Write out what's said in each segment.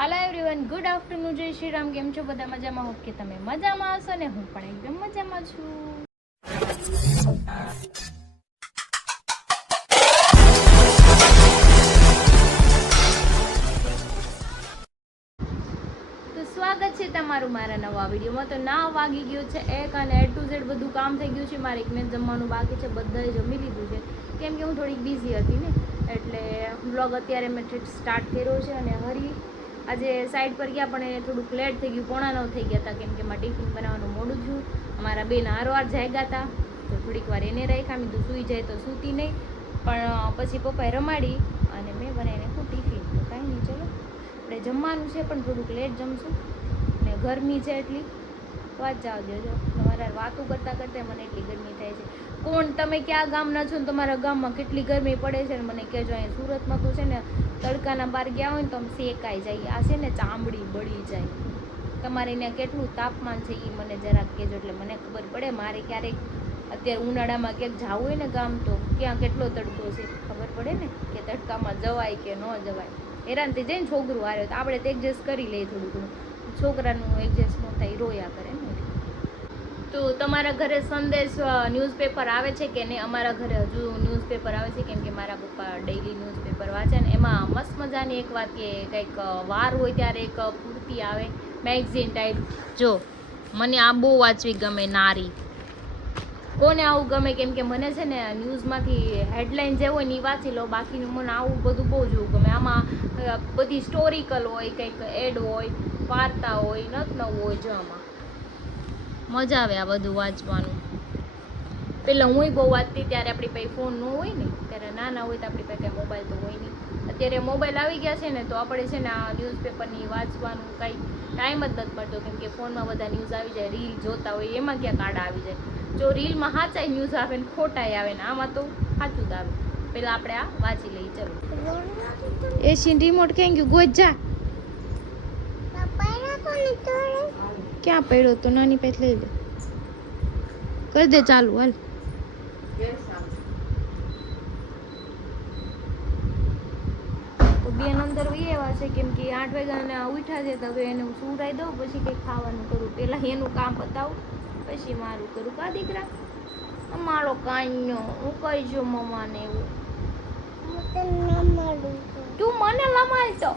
Hello everyone, good afternoon, जय श्री राम। केम छो बधा मजामां? होप के तमे मजामां हशो ने હું પણ એકદમ મજામાં છું। તો સ્વાગત છે તમારું મારા નવા વિડીયોમાં। તો ના વાગી ગયો છે 1 અને A to Z બધું કામ થઈ ગયું છે। મારે એકને જમવાનું બાકી છે, બધાએ જમી લીધું છે કેમ કે હું થોડીક બિઝી હતી ને, એટલે વ્લોગ અત્યારે મેં સ્ટાર્ટ કર્યો છે। અને હરી આજે સાઈડ પર ગયા પણ એ થોડુંક લેટ થઈ ગયું, 8:45 થઈ ગયા હતા કેમ કે મારે ટિફિન બનાવવાનું મોડું થયું। અમારા બેન હારવાર જાગ્યા હતા તો થોડીક વાર એને રાખ્યા, મેં તો સૂઈ જાય તો સૂતી નહીં, પણ પછી પપ્પાએ રમાડી અને મેં બનાવીને હું ટિફિન તો કાંઈ નહીં, ચલો આપણે જમવાનું છે પણ થોડુંક લેટ જમશું ને ગરમી છે એટલી વાત જાવ દેજો। તમારા વાતો કરતાં કરતાં મને એટલી ગરમી થાય છે। કોણ તમે ક્યાં ગામના છો ને તમારા ગામમાં કેટલી ગરમી પડે છે ને મને કહેજો। અહીં સુરતમાં તો છે ને તડકાના બહાર ગયા હોય ને તો આમ શેકાઈ જાય, આ છે ને ચામડી બળી જાય। તમારે ત્યાં કેટલું તાપમાન છે એ મને જરાક કહેજો એટલે મને ખબર પડે। મારે ક્યારેક અત્યારે ઉનાળામાં ક્યાંક જવું હોય ને ગામ તો ક્યાં કેટલો તડકો છે ખબર પડે ને કે તડકામાં જવાય કે ન જવાય। હેરાનથી જઈને છોકરું હારે તો આપણે તો એડજસ્ટ કરી લઈએ થોડું ઘણું, છોકરાનું એડજસ્ટ ન થાય, રોયા કરે ને। તો તમારા ઘરે સંદેશ ન્યૂઝપેપર આવે છે કે નહીં? અમારા ઘરે હજુ ન્યૂઝપેપર આવે છે કેમ કે મારા પપ્પા ડેઇલી ન્યૂઝપેપર વાંચે ને એમાં મસ્ત મજાની એક વાત કે કંઈક વાર હોય ત્યારે એક પૂર્તિ આવે મેગઝીન ટાઈપ। જો મને આ બહુ વાંચવી ગમે, નારી। કોને આવું ગમે? કેમ કે મને છે ને ન્યૂઝમાંથી હેડલાઇન જે હોય ને એ વાંચી લો, બાકીનું મને આવું બધું બહુ જોવું ગમે। આમાં બધી સ્ટોરિકલ હોય, કંઈક એડ હોય, વાર્તા હોય, નવું હોય, જો આમાં મજા આવે આ બધું વાંચવાનું। પહેલાં હું બહુ વાંચતી ત્યારે આપણી પાસે ફોન ન હોય ને, ત્યારે નાના હોય તો આપણી પાસે કંઈ મોબાઈલ તો હોય નહીં। અત્યારે મોબાઈલ આવી ગયા છે ને તો આપણે છે ને આ ન્યૂઝપેપરની વાંચવાનું કંઈ ટાઈમ જ નથી મળતો કેમ કે ફોનમાં બધા ન્યૂઝ આવી જાય, રીલ જોતા હોય એમાં ક્યાંક આડા આવી જાય। જો રીલમાં સાચાઈ ન્યૂઝ આવે ને ખોટાઈ આવે ને, આમાં તો સાચું જ આવે। પહેલાં આપણે આ વાંચી લઈએ, ચલો। એસી રિમોટ ક્યાં ગયું? ગોજ જા, ક્યાં પડ્યો તો? નાની પાસે લઈ લે, કરી દે ચાલુ, હાલ। તો બેન અંદર વહી એવા છે કેમ કે 8 વાગ્યાના ઉઠ્યા છે તો હવે એને હું સુવડાવી દઉં, પછી કંઈક ખાવાનું કરું। પહેલાં એનું કામ બતાવું પછી મારું કરું। કા દીકરા? અમારો કાન્યો હું કહીશું મમ્માને એવું? તું મને લમાડતો?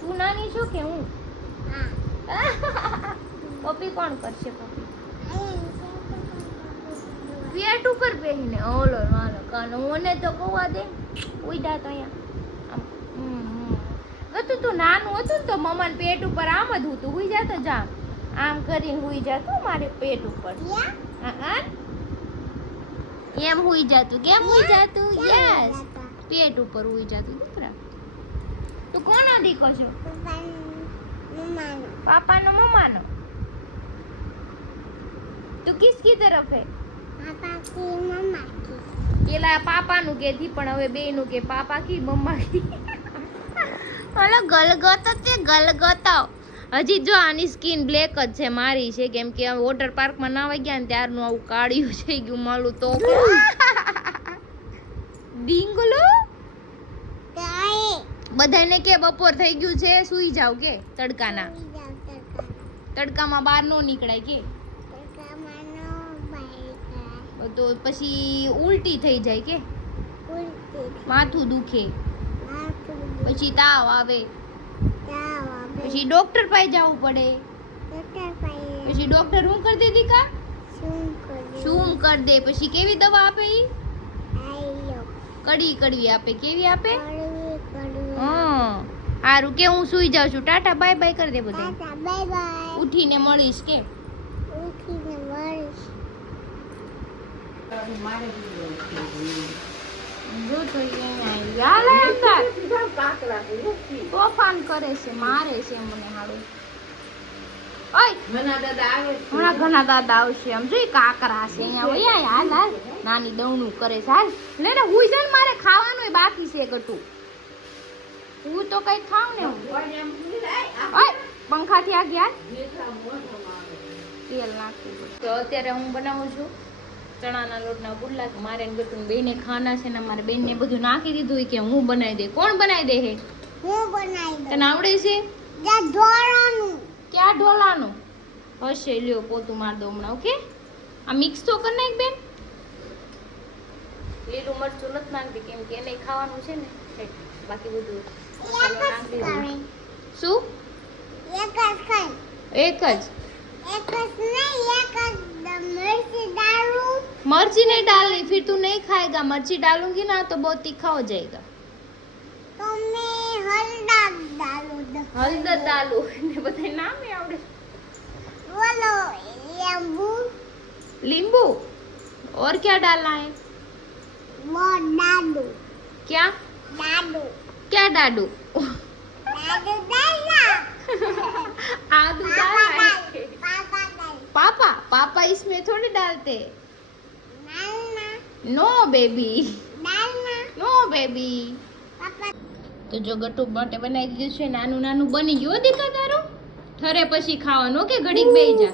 તું નાની છો કે હું? પપ્પી કોણ કરશે? પપ્પી પેટ ઉપર બેહીને ઓલો મારો કાનો મને તો કવા દે ઉઈડા તો અહીંયા તું નાનું હતું ને તો મમ્માને પેટ ઉપર આમ જ હતું, હુઈ જાતો જા, આમ કરીને હુઈ જાતો મારે પેટ ઉપર, એમ હુઈ જાતું। કેમ હુઈ જાતું? યસ, પેટ ઉપર હુઈ જાતું દીકરા। તું કોનો દીકો છો? पापा नो मम्मा नो। तो किसकी तरफ है? पापा की मम्मा की। પેલા પાપા નું કેતી પણ હવે બે નું કે પાપા કી મમ્મા કી। ઓલો ગલગોતો તે ગલગોતો હજી જો આની સ્કિન બ્લેક જ છે, મારી છે કેમ કે વોટર પાર્ક માં નાવા ગયા ને ત્યારનું આવું કાળિયું થઈ ગયું માલું તો ડીંગલો બધાને કે બપોર થઈ ગયું છે સુઈ જાવ કે તડકાના, તડકામાં બહાર નો નીકળાય કે તો પછી ઉલટી થઈ જાય કે માથું દુખે, પછી તાવ આવે, પછી ડોક્ટર પાસે જવું પડે, પછી ડોક્ટર શું કરી દે દીકા? શું કરી દે? પછી કેવી દવા આપે? ઈ કડવી કડવી આપે। કેવી આપે? હારું કે હું સુઈ જાઉં છું, ટાટા બાય બાય કરી દે બધા, ઉઠીને મળીશ કે તોફાન કરે છે, મારે છે મને હાડું। ઘણા દાદા આવશે આમ જોઈ કાકરા છે અહીંયા, હાલ હાલ નાની દવણું કરે છે, હાલ લે ને હુઈ જા, મારે ખાવાનું બાકી છે ગટું, હું તો કઈ ખાવ ને પંખા થી આ ગયા તેલ નાખવું। તો અત્યારે હું બનાવું છું ચણાના લોટના પુડલા। મારે ગટું બેને ખાના છે ને મારે બેનને બધું નાખી દીધું કે હું બનાવી દે। કોણ બનાવી દે હે? હું બનાવી દઉં. તને આવડે છે? ત્યાં ઢોળાનું. ક્યાં ઢોલાનું? હશે, લ્યો પોતું માર દો હમણાં. ઓકે, આ મિક્સ તો કરી નાખ બેન. લીલું મરચું નથી નાખતી કેમ કે એને ખાવાનું છે ને એટલે. બાકી બધું મસાલો નાખી દીધું. શું? એક જ ખાઈ. એક જ एक नहीं एक मिर्ची डालूं. मिर्ची नहीं डालनी, फिर तू नहीं खाएगा. मिर्ची डालूंगी ना तो बहुत तीखा हो जाएगा. तो मैं हल्दर डालूं. हल्दर डालू ने बताए नाम है आवड़े. बोलो नींबू. नींबू और क्या डालना है? वो डालू. क्या डालू. क्या डालू? डालू डालना. आदू डालना है. पापा डाल. पापा पापा इसमें थोड़ी डालते. डालना. नो बेबी, डालना. No baby. पापा. તો જો ગટ્ટુ માટે બનાવી દીધું છે. નાનું નાનું બની ગયું દીકા તારું. ઠરે પછી ખાવાનું કે ઘડીક બેહી જા.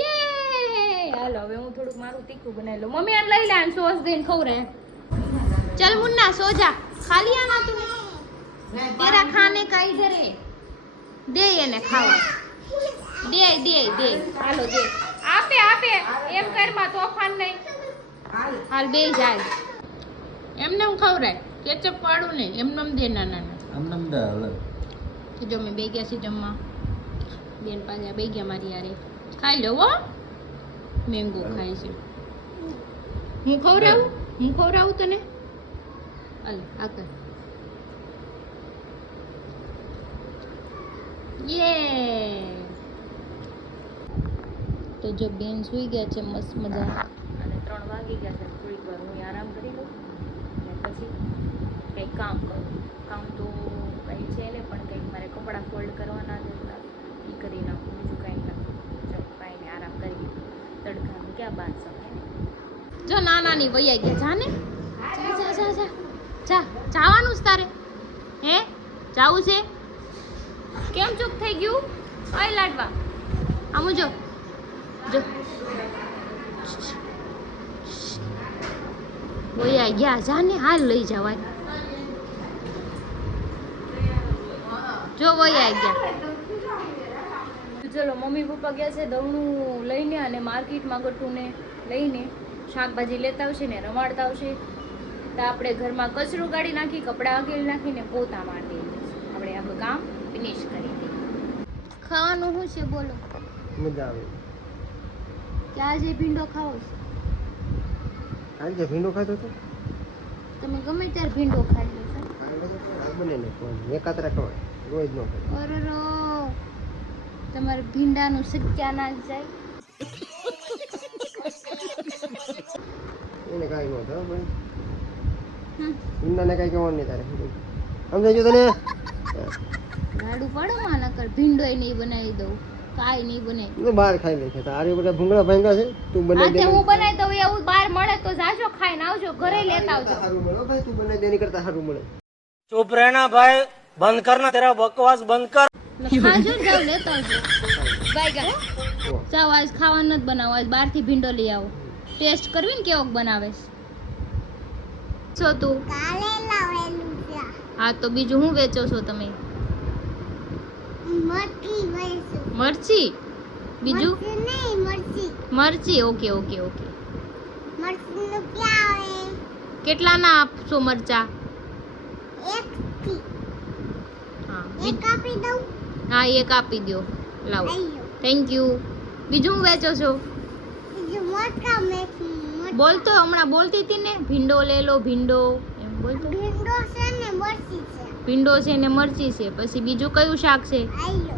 યે હાલો હવે હું થોડુંક મારું તીખું બનાવી લઉં. મમ્મી આ લઈ લે આને સોસ દઈને ખવરાય. चल मुन्ना सो जा, खा लिया ना तूने? तेरा खाने का इधर है, दे ये ने खावा. दे दे दे हालो दे. आपे आपे एम कर માં તોફાન નહીં. હાલ બે જાય એમને હું ખવરાય. કેચઅપ વાળું નહીં, એમને દે નાના આમ દે હાલે. તો જો મેં બે ગયા છે જમવા. બેન પાછા બે ગયા મારી યારે. ખાઈ લો હો. મેંગો ખાય છે. હું ખવરાવું તને. હાલ આ કર. યે તો જો બેન સુઈ ગયા છે મસ્ત મજા. અને 3 વાગી ગયા છે. થોડીક વાર હું આરામ કરી લઉં અને પછી કંઈક કામ કરું. કામ તો કંઈ છે ને પણ કંઈક મારે કપડાં ફોલ્ડ કરવાના જ હતા એ કરી નાખું. બીજું કંઈ નથી. જો કાંઈ નહીં, આરામ કરી તડકાનું ક્યાં બાદ સવાય. જો નાની વૈયા ગયા. જા ને, જા જા જા જા જા. જવાનું જ તારે? હે જાવું છે? કેમ ચૂપ થઈ ગયું? અય લાડવા આમ જો જો વૈયા ગયા. જા ને, હાલ લઈ જવાય. જો વૈયા ગયા. ચલો મમ્મી પપ્પા ગયા છે દવણું લઈને અને માર્કેટમાં ગટ્ટુને લઈને શાકભાજી લેતા આવશે ને રમાડતા આવશે. તો આપણે ઘરમાં કચરું કાઢી નાખી, કપડાં આગળ નાખીને પોતા મારી દઈએ. આપણે આપણું કામ ફિનિશ કરી દઈએ. ખાવાનું શું છે બોલો? મજા આવે. ક્યાં જે ભીંડો ખાવો છે? આજે ભીંડો ખાતો તો તમે ગમે ત્યારે ભીંડો ખાઈ લો છો. બને ને એકાત્રા ખવાય, રોજ ન ખાય. અરરો તમારે ભીંડાનું સત્યાનાશ જાય. એને કાંઈ ન થાય ભાઈ. ભીંડાને કાંઈ કહેવાનું નહીં તારે. સમજાય જો તને? લાડુ પાડો માં નકર ભીંડોય નહીં બનાવી દઉં, કાંઈ નહીં બને. તું બહાર ખાઈ લે છે. તારે બધા ભૂંગળા ભાંગા છે, તું બનાવી દે. હું બનાવી દઉં એવું બહાર મળે તો જાજો ખાઈને આવજો, ઘરે લેતા આવજો. સારું મળે ભાઈ, તું બનાવી દે એની કરતા સારું મળે. चुप रहना भाई, बंद करना तेरा बकवास बंद कर. ખાજો ને જાવ લેતા આવજો. બાય ગા. ચાવ આજ ખાવાનું નથી બનાવો, આજ બહારથી ભીંડો લઈ આવો. ટેસ્ટ કરવી ને કેવોક બનાવે છે. છો તું? કાલે લાવેલું છે. હા તો બીજું શું વેચો છો તમે? મરચી વેચું. મરચી? બીજું? મરચી નહીં, મરચી. મરચી. Okay okay okay. મરચીનું ક્યાં આવે? કેટલાના આપશો મરચા? એક થી. હા એક આપી દઉં. હા એક આપી દો. લાવો. લઈ લો. Thank you. બીજું શું વેચો છો? બીજું મોટા મેથી. બોલતો હમણાં બોલતી હતી ને ભીંડો લે લો ભીંડો એમ બોલતો. ભીંડો છે ને મરચી છે. ભીંડો છે ને મરચી છે. પછી બીજું કયું શાક છે? લઈ લો.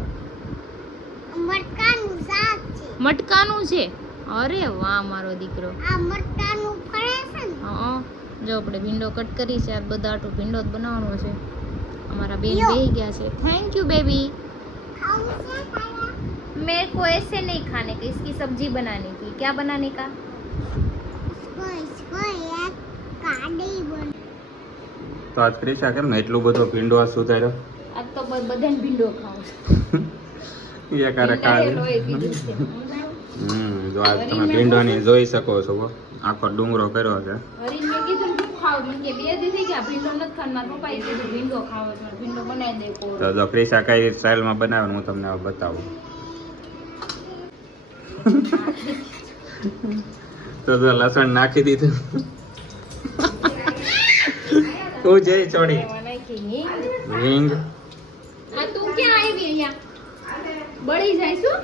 મરચાનું શાક છે. મટકાનું છે? અરે વાહ મારો દીકરો. આ મરચાનું ફળે છે ને. હા જો આપણે ભીંડો કટ કરી છે. આ બધા આટલું ભીંડો જ બનાવવાનો છે. અમારા બેન લો. બેહી ગયા છે. Thank you baby. ખાવું છે તારા? मेरे को ऐसे नहीं खाने का, इसकी सब्जी बनाने की. क्या बनाने का? इसको एक काढ़ी बन. તો આજ ક્રિશા કેમ ને એટલું બધો ભીંડો આ સુધાર્યો? આજ તો બધાને ભીંડો ખાવું એ કારે કાઢી. જો આજ તમે ભીંડોની જોઈ શકો છો. આખો ડુંગરો કર્યો છે. હરી મેં કીધું શું ખાવ ખાવ મને કે 2 દી થઈ ગયા ભીંડો નથી ખાવાનો મારા પપ્પાએ કીધું ભીંડો ખાવો છે ભીંડો બનાવી દે કોરો તો જો ક્રિશા કઈ સ્ટાઇલમાં બનાવે હું તમને હવે બતાવું. તો જો લસણ નાખી દીધું. તું જઈ છોડી એમાં નાખી હિંગ. હિંગ. આ તું ક્યાં આવી અહીંયા બળી જાય શું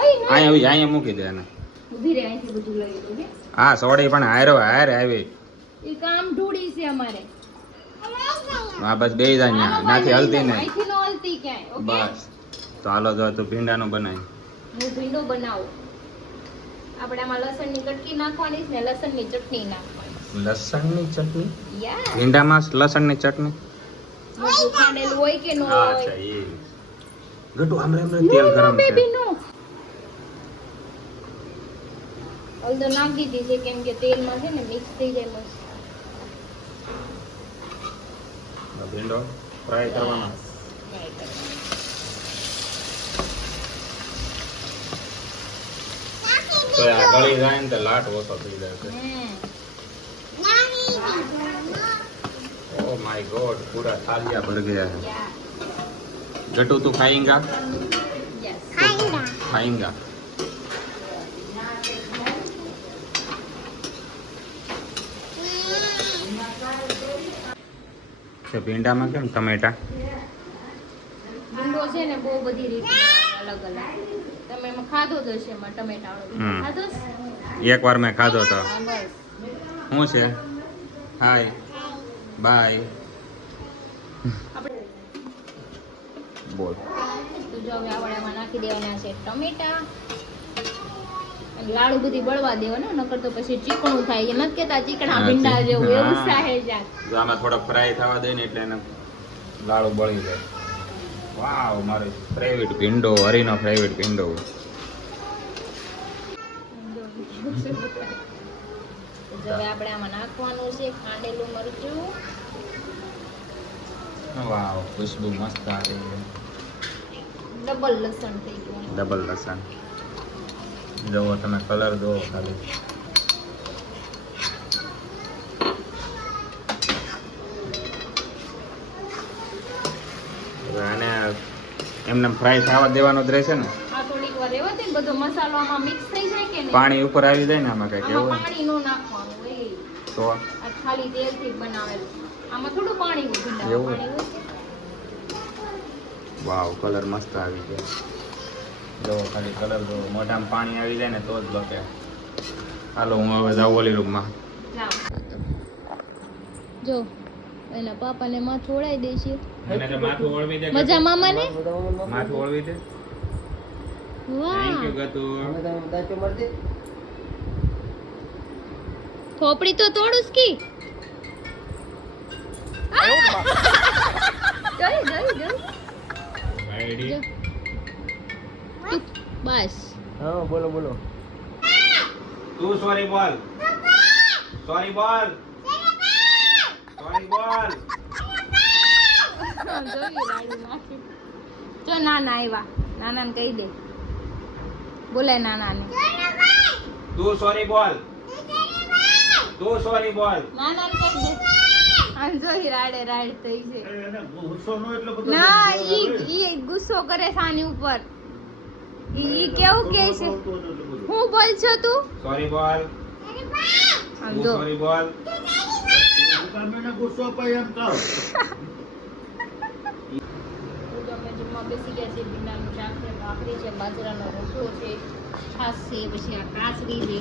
ઓય ના અહીંયા મૂકી દે એને. ઊભી રહે અહીંથી બધું લઈ લો હે હા સોડી પણ હારે આવી. ઈ કામ ઢૂડી છે અમારે હા બસ બે જાય આમાં નાથી હલતી લઈ લો, નહીં. અહીંથી નો હલતી ક્યાંય ઓકે બસ તો હાલો જો તું ભીંડાનું બનાવી. હું ભીંડો બનાવું આપણે આમાં લસણની કટકી નાખવાની છે ને લસણની ચટણી નાખવાની લસણની ચટણી યા ભીંડામાં લસણની ચટણી. મરચું ખાંડેલું હોય કે નો અચ્છા હોય એ ગટુ આમ તેલ ગરમ છે. બેબી નો હળદર નાખી દીધી છે કેમ કે તેલમાં છે ને મિક્સ થઈ જાય મસ્ત ભીંડો ફ્રાય કરવાનો. Fry કરવાનો. તો આ ગળી જાય ને તો લાટ ઓછો થઈ જાય છે. ઓ માય ગોડ પૂરા થાલિયા ભર ગયા છે. Yeah. ગટુ તું ખાઈંગા Yes. ખાઈંગા. છે ભીંડામાં કેમ ટમેટા ભીંડો છે ને બહુ બધી રીતે અલગ અલગ તમે એમાં ખાધો જ હશે એમાં ટમેટા વાળો ભીંડો હમ. ખાધો છે? એકવાર મેં ખાધો તો. હા, બસ શું છે હાય બાય આપણે બોલ. તો જો હવે આપણે એમાં નાખી દેવાના છે ટમેટા અને લાડુ બધી બળવા દેવાના નકર તો પછી ચીકણું થાય એ નથી કેતા ચીકણા હા, ભીંડા જેવું એવું હા. થાય જાય જો આમાં થોડો ફ્રાય થવા દે ને એટલે એને લાડુ બળી જાય. વાવ મારો ફેવરિટ ભીંડો હરીનો ફેવરિટ ભીંડો. તો હવે આપણે આમાં નાખવાનું છે ખાંડેલું મરચું વાવ ખુશ્બુ મસ્ત આવી છે. ડબલ લસણ થઈ ગયું ડબલ લસણ જોવો તમે કલર જોવો ખાલી. હવે આને એમને ફ્રાય થવા દેવાનો જ રહેશે ને. આ થોડીક વાર રહેવા દે ને બધો મસાલો આમાં મિક્સ થઈ જાય કે નહીં પાણી ઉપર આવી જાય ને આમાં કઈ આમાં કેવું પાણી નો નાખવાનું હોય તો આ ખાલી તેલથી જ બનાવેલું આમાં થોડું પાણી હોય ભીંડામાં એવું? પાણી હોય વાવ કલર મસ્ત આવી ગયો. જોવો ખાલી કલર જોવો મોઢામાં પાણી આવી જાય ને તો જ બકે. હાલો હું હવે જાઉં ઓલી રૂમમાં. જાઓ. જો એના પાપાને માથું ઓળાઈ દે છે એને તો માથું ઓળવી દે. મજા મામાને માથું ઓળવી દે. વાહ થેન્ક યુ ગતુ. દાંચો મારી દે. થોપડી તો તોડુસ કી જોઈ આઈડી જો. બસ હા બોલો બોલો. તું સોરી બોલ. સોરી બોલ. સોરી બોલ. જો નાના આવ્યા નાનાને કહી દે બોલાય નાનાને તું સોરી બોલ. તું સોરી બોલ. નાનાને કહી દે આમ જોઈ રાડે રાડ થઈ છે ના ઈ ગુસ્સો કરે છે આની ઉપર ઈ કેવું કે છે હું બોલ છો તું સોરી બોલ. આમ તું જો સોરી બોલ. અમે જમવા બેસી ગયા છે ભીંડાનું શાક છે ભાખરી છે બાજરાનો રોટલો છે છાશ છે પછી આ કાસરી છે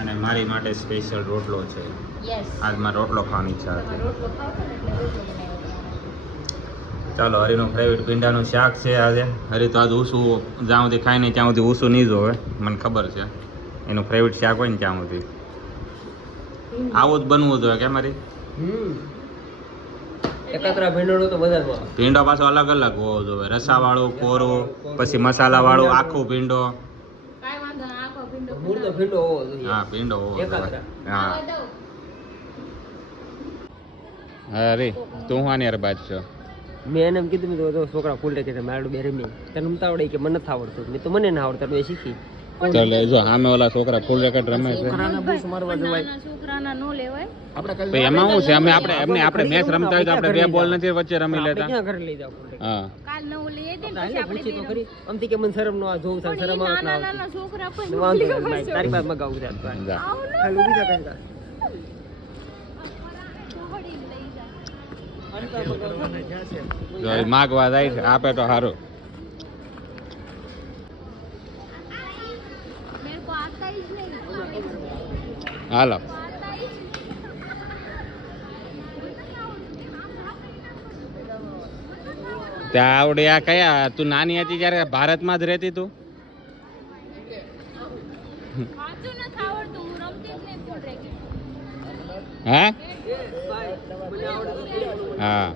અને મારી માટે સ્પેશિયલ રોટલો છે. યસ આજ મારે રોટલો ખાવાની ઈચ્છા તમારે હતી. રોટલો ખાવ છો ને એટલે રોટલો બનાવ્યો ચાલો હરીનું ફેવરિટ ભીંડાનું શાક છે આજે. હરી તો આજ ઉસું જ્યાં સુધી ખાય નહીં ત્યાં સુધી ઉસું નહીં જોવે મને ખબર છે. એનું ફેવરિટ શાક હોય ને ત્યાં સુધી આવું જ બનવું જોઈએ કે મારી. એકાત્રા ભીંડોળો તો વધારે ભીંડો પાછો અલગ અલગ હોવો જોઈએ. રસાવાળું કોરું પછી મસાલાવાળું આખું ભીંડો. કાંઈ વાંધો નહીં આખો ભીંડો મૂળ તો ભીંડો હોવો જોઈએ. હા ભીંડો હોવો જોઈએ. એકાત્રા. હા ખાવા દઉં. અરે તું હું આની બાદ છો. મેં એને એમ કીધું મેં તો છોકરા ફૂલ કે મારું બે રમી તને રમતા આવડે કે મને નથી આવડતું મેં તો મને ના આવડતું મેં શીખી ચાલે જો આમે ઓલા છોકરા ફૂલ રેકેટ રમે છે નાના છોકરાના નો લેવાય. તો એમાં શું છે અમે આપણે મેચ રમતા હોય તો આપણે બે બોલ નથી વચ્ચે રમી લેતા હા કાલ નવું લઈ આવી દે ને પછી આપણે બે રમવું. આમથી કે મને શરમ નો આ જોઉં છે પણ શરમ ઈ આવે ના નાના છોકરા પણ વાંધો નહીં ભાઈ તારી પાસે મગાવું છે આવું ન ખાલી ઊભી થા કંઈક છોડી લઈ જા. જો ઈ માગવા જાય છે આપે તો સારું मेरे को आता ही नहीं. હાલો आता ही ત્યાં આવડે આ કયા તું નાની હતી ત્યારે ભારતમાં જ રહેતી તું સાચું નથી આવડતું. હું રમતી જ નહીં ફૂલ રેકેટ. હે હા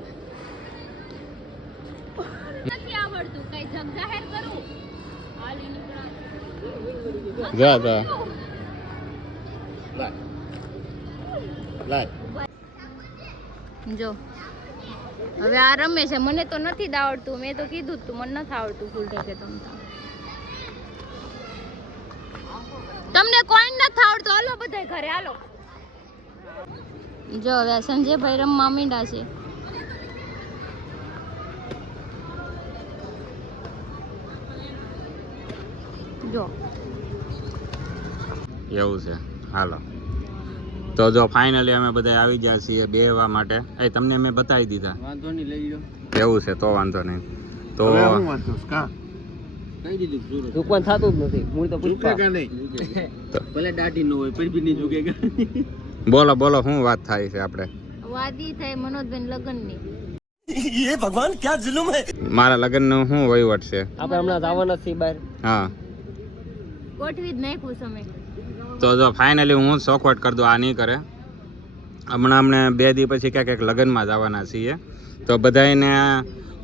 નથી આવડતું. કઈ જગ જાહેર કરું. હાલી નીકળા. જો તો જો હવે આ રમે છે. મને તો નથી જ આવડતું. મેં તો કીધું જ તું મને નથી આવડતું ફૂલ રેકેટ રમતા. તમને કોઈ નથી આવડતું. હાલો બધાય ઘરે હાલો. જો હવે આ સંજયભાઈ રમવા માંડ્યા છે. જો એવું છે હાલો તો જો ફાઇનલી અમે બધા આવી ગયા છીએ બેહવા માટે એ તમને મેં બતાવી દીધા વાંધો નહીં લઈ લો એવું છે તો વાંધો નહીં તો કઈ દીધું ઝૂકવાનું થતું જ નથી મૂળ તો પૂછતા કે નહીં ભલે દાઢી ન હોય પછી બી નહીં ઝૂકેગા બોલો બોલો શું વાત થાય છે આપણે વાદી થાય મનોજબેન લગ્નની. ये भगवान क्या जुल्म है મારા લગ્નનું શું વહીવટ છે આપણે હમણાં જવાના છીએ બહાર હા ગોઠવી જ નાખ્યું સમય. તો જો ફાઇનલી હું જ ચોખવટ કરી દઉં આ નહીં કરે હમણાં અમને 2 દી પછી ક્યાંક લગ્નમાં જવાના છીએ તો બધાને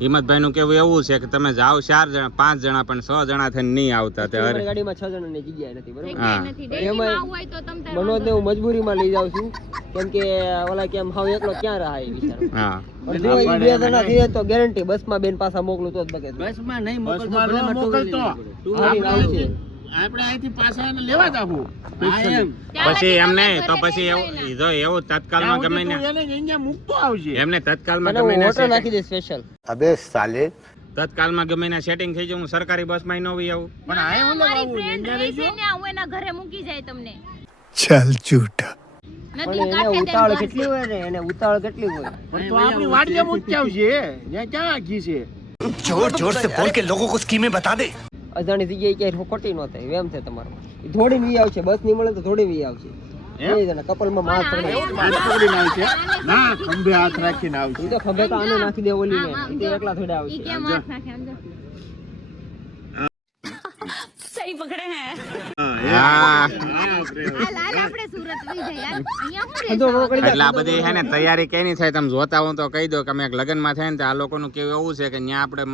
હિંમતભાઈનું કેવું એવું છે કે તમે જાઓ 4 જણા 5 જણા પણ 6 જણા થઈને નહીં આવતા તે અમારી ગાડીમાં 6 જણાની જગ્યા નથી બરાબર જગ્યા નથી. ડેલીમાં આવવું હોય તો તમ તારે મનોજને હું મજબૂરીમાં લઈ જાઉં છું કેમ કે ઓલા કેમ હાવ એકલો ક્યાં રહે બિચારો હા પણ જો ઈ 2 જણા થઈએ તો ગેરંટી બસમાં બેન પાછા મોકલું તો જ બગે બસમાં નહીં મોકલતો ભલે મોકલતો આપણે અહીંથી પાછા લેવા જાવું પછી એમ નહીં તો પછી એવું જો એવું તત્કાલમાં ગમે ને અહીંયા મૂકતો આવશે એમને તત્કાલમાં ગમે ને હોટલ નાખી દે સ્પેશિયલ अबे साले તત્કાલમાં ગમે ને સેટિંગ થઈ જાય હું સરકારી બસમાં ન આવી આવું પણ આ હું મારી ફ્રેન્ડ રહી છે ને હું એના ઘરે મૂકી જાય તમને. चल झूठा નદી એને કાંઠે ઉતાવળ તેમ કેટલી હોય ને એને ઉતાવળ કેટલી હોય પણ તો આપણી વાડીએ મૂકી આવશે ત્યાં ક્યાં આખી છે जोर जोर से बोल के लोगों को स्कीमें बता दे અજાણી જગ્યાએ ક્યાંય ખોટી ન થાય એમ છે તમારું થોડી વી આવશે બસ નહીં મળે તો થોડી વી આવશે કપલમાં માસ ચડે ના ખંભે હાથ રાખીને આવશે ઈ તો ખંભે તો આને નાખી દે ઓલી ને ઈ તો એકલા થોડા ઈ આવશે કેમ હાથ નાખે અંદર. હા હાલ આપણે સુરત વઈ જાય યાર. અહીંયા હું રહેશે? એટલે આ બધી છે ને તૈયારી કઈ નહીં થાય તમે જોતા હો તો કહી દો કે અમે એક લગ્નમાં થાય ને તો આ લોકોનું કેવું એવું છે કે ત્યાં આપણે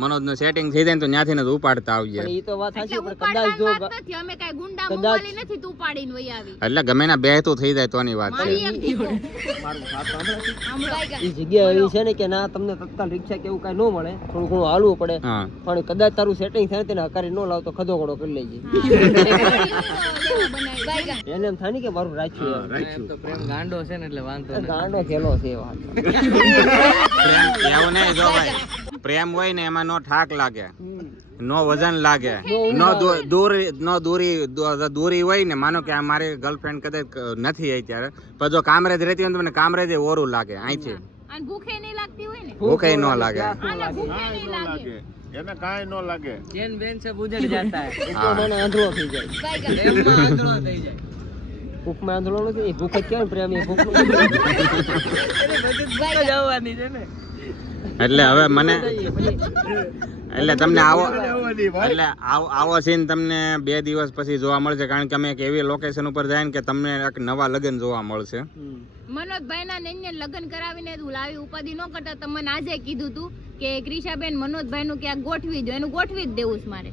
મનોજનું સેટિંગ થઈ જાય ને તો ત્યાંથી જ ઉપાડતા આવીએ પણ ઈ તો વાત સાચી એટલે પણ કદાચ જો ઉપાડવાની વાત નથી. અમે કાંઈ ગુંડા મોવાલી નથી તું પાડીને વઈ આવી. એટલે ગમે ના બેહતું થઈ જાય તોની વાત છે મારી એમ કીધું. ઈ જગ્યા એવી છે ને કે ના તમને તત્કાલ રિક્ષા કે એવું કાંઈ ન મળે થોડું ઘણું હાલવું પડે હા પણ કદાચ તારું સેટિંગ થાય તેને હકારી ન લાવ તો ખધો ઘડો કરી લેજે એને એમ થાય ને કે મારું રાખ્યું એમ તો પ્રેમ ગાંડો છે ને એટલે વાંધો ગાંડો ખેલો છે વાત પ્રેમ એવું નહીં જો ભાઈ પ્રેમ હોય ને એમાં નો ઠાક લાગે નો વજન લાગે નો દૂરી હોય ને માનો કે આ મારી ગર્લફ્રેન્ડ કદાચ નથી અત્યારે પણ જો કામરેજ રહેતી હોય તો મને કામરેજ ઓરું લાગે અહીંથી અને ભૂખે નહીં લાગતી હોય ને. ભૂખે ન લાગે આને ભૂખે નહીં લાગે. એને કાંઈ ન લાગે ચેન બેન છે બુજડ જાતા હે તો મને આંધળો થઈ જાય બાઈગન. આંધળો થઈ જાય ભૂખમાં આંધળો નથી એ ભૂખ જ કેમ પ્રેમ એ ભૂખ જવાની છે ને એટલે હવે મને એટલે તમને આવો સીન તમને 2 દિવસ પછી જોવા મળશે કારણ કે અમે એક એવી લોકેશન ઉપર જાય ને કે તમને એક નવા લગ્ન જોવા મળશે મનોજભાઈના ને લગ્ન કરાવીને તું લાવી ઉપાધિ ન કરતા તમને આજે કીધું તું કે ક્રિશાબેન મનોજભાઈનું ક્યાંક ગોઠવી દો. એનું ગોઠવી જ દેવું છે મારે.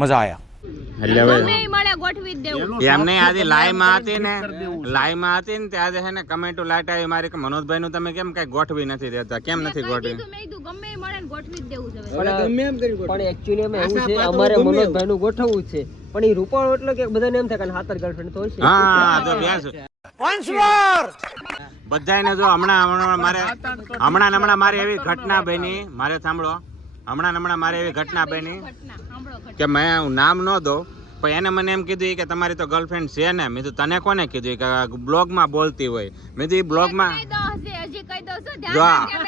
मजा आया એટલે હવે ગમે ઈ મળે ગોઠવી જ દેવું. એમ નહીં આજે લાઈવમાં હતી ને ત્યારે છે ને કમેન્ટો લાઈટ આવી મારી કે મનોજભાઈ નું તમે કેમ કઈ ગોઠવી નથી દેતા કેમ નથી ગોઠવી કીધું મેં કીધું ગમે ઈ મળે ને ગોઠવી જ દેવું છે હવે. પણ એકચ્યુઅલી એમાં એવું છે અમારે મનોજભાઈ નું ગોઠવવું છે પણ એ રૂપાળો એટલે કે બધાને એમ થાય કે હાતર ગર્લફ્રેન્ડ તો હશે હા જો વ્યાસ બધાને જો હમણાં મારે એવી ઘટના બની મારે સાંભળો હમણાં મારે એવી ઘટના બની ઘટના સાંભળો ઘટના. કે મેં નામ ન દઉં પણ એને મને એમ કીધું કે તમારી તો ગર્લફ્રેન્ડ છે ને મેં તો તને કોને કીધું કે બ્લોગમાં બોલતી હોય મેં તો એ બ્લોગમાં કહી દો હજી કહી દો છો જો આ. ધ્યાન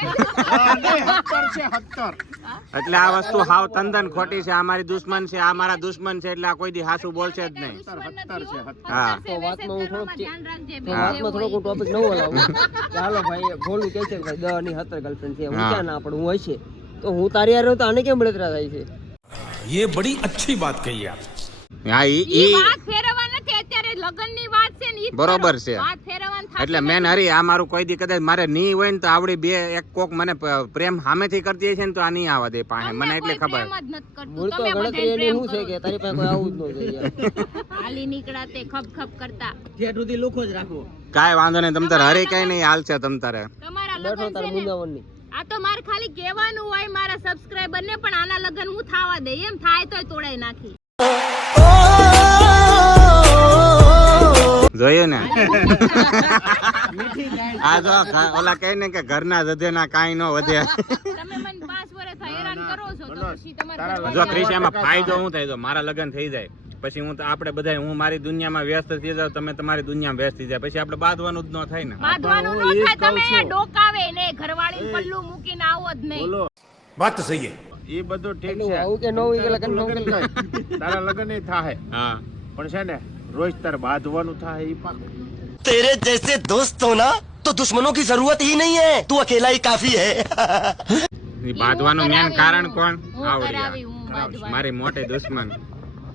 એટલે આ વસ્તુ હાવ તંદન ખોટી છે આ મારી દુશ્મન છે આ મારા દુશ્મન છે એટલે આ કોઈ દી હાસું બોલશે જ નહીં હા. તો વાતમાં હું થોડોક ધ્યાન રાખજે તો વાતમાં થોડોક હું ટોપિક નવો લાવું ચાલો ભાઈ ભોલું કે છે કે ભાઈ 10 ની 17 ગર્લફ્રેન્ડ છે હું હા. ક્યાં ના પણ હું હશે તો હું તારી યાર તો આને કેમ બળતરા થાય છે ये बड़ी अच्छी बात कही आप હા ઈ વાત ફેરવવા નથી અત્યારે લગનની વાત છે ને ઈ જ બરોબર કરો. છે. વાત ફેરવવાનું થાતું એટલે મેન હરી આ મારું કોઈ દી કદાચ મારે નહીં હોય ને તો આવડી બે એક કોક મને પ્રેમ સામેથી કરતી હશે ને તો આ નહીં આવવા દે પાસે તમને મને એટલે કોઈ ખબર પ્રેમ જ નથી કરતું. મૂળ તો તમે બધાને ગણતરી એની પ્રેમ શું છે કરો કે તારી પાસે કોઈ આવું જ ન જોઈએ હાલી નીકળ્યા તે ખપ ખપ કરતા કાંઈ વાંધો નહીં તમ તારે હરી કઈ નહીં હાલ છે તમ તારે તમારા બેઠો લગન તારે છે ને મુંજાવણ નહીં આ તો મારે ખાલી કહેવાનું હોય મારા સબસ્ક્રાઇબર ને પણ આના લગન હું થાવા દે એમ થાય તોય તોડાઈ નાખી જોયું ને આ જો ઓલા કહે ને કે ઘરના જધેના કાંઈ ન વધે તમે મને 5 વર્ષ હેરાન કરો છો તો પછી તમારે જો ક્રિશ એમાં ફાયદો શું થાય જો મારા લગ્ન થઈ જાય પછી હું તો આપણે બધા હું મારી દુનિયામાં વ્યસ્ત થઈ જાઉં તમે તમારી દુનિયામાં વ્યસ્ત થઈ જાય પછી આપણે બાંધવાનું જ ન થાય ને બાંધવાનું ન થાય તમે અહીંયા ડોકાવે ને ઘરવાળી પલ્લું મૂકીને આવો જ નહીં बात तो सही है એ બધું ઠીક એટલું છે આવું કે ન હોય કે લગન ન લગન કરી થાય. તારા લગન ય થાહે હા પણ છે ને રોજ તાર બાંધવાનું થાય ઈ પાકું. तेरे जैसे दोस्त हो ना तो दुश्मनों की जरूरत ही नहीं है तू अकेला ही काफी है ઈ બાંધવાનું મેન કારણ કોણ હું કરાવી, હું આવડી બાંધવાની. મારી મોટી દુશ્મન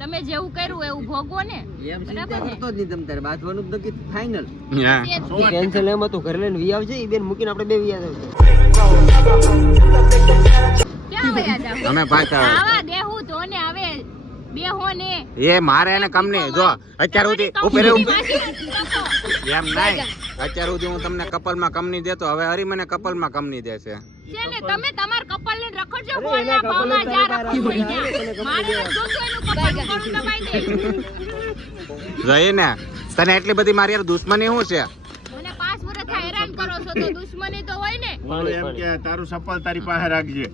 તમે જેવું કર્યું એવું ભોગવો ને એમ બરાબર ચિંતા ને? કરતો જ નહીં તમ તારે બાંધવાનું જ નક્કી ફાઇનલ હા કેન્સલ એમ હતું ઘરે લઈને વી આવજે ઈ બેન મૂકીને આપણે બે વી આવજે ક્યાં વયા જાવ? અમે પાછા આવા દેવું તો ને હવે બેહો ને એ મારે એને કમની જો અત્યાર સુધી ઉપર એવું એમ નહીં અત્યાર સુધી હું તમને કપલમાં કમની દેતો હવે હરી મને કપલમાં કમની દેશે છે ને તમે તમાર કપલ ને રખડજો બોલના ભાવમાં જ્યાં રખડવું હોય ત્યાં. મારે નથી જોતું એનું કપલ કોણ દબાઈ દે. જોઈ ને તને એટલી બધી મારી યાર દુશ્મની શું છે મને 5 વર્ષ હેરાન કરો છો તો દુશ્મની તો હોય ને ઓલું એમ કે તારું સફળ તારી પાસે રાખજે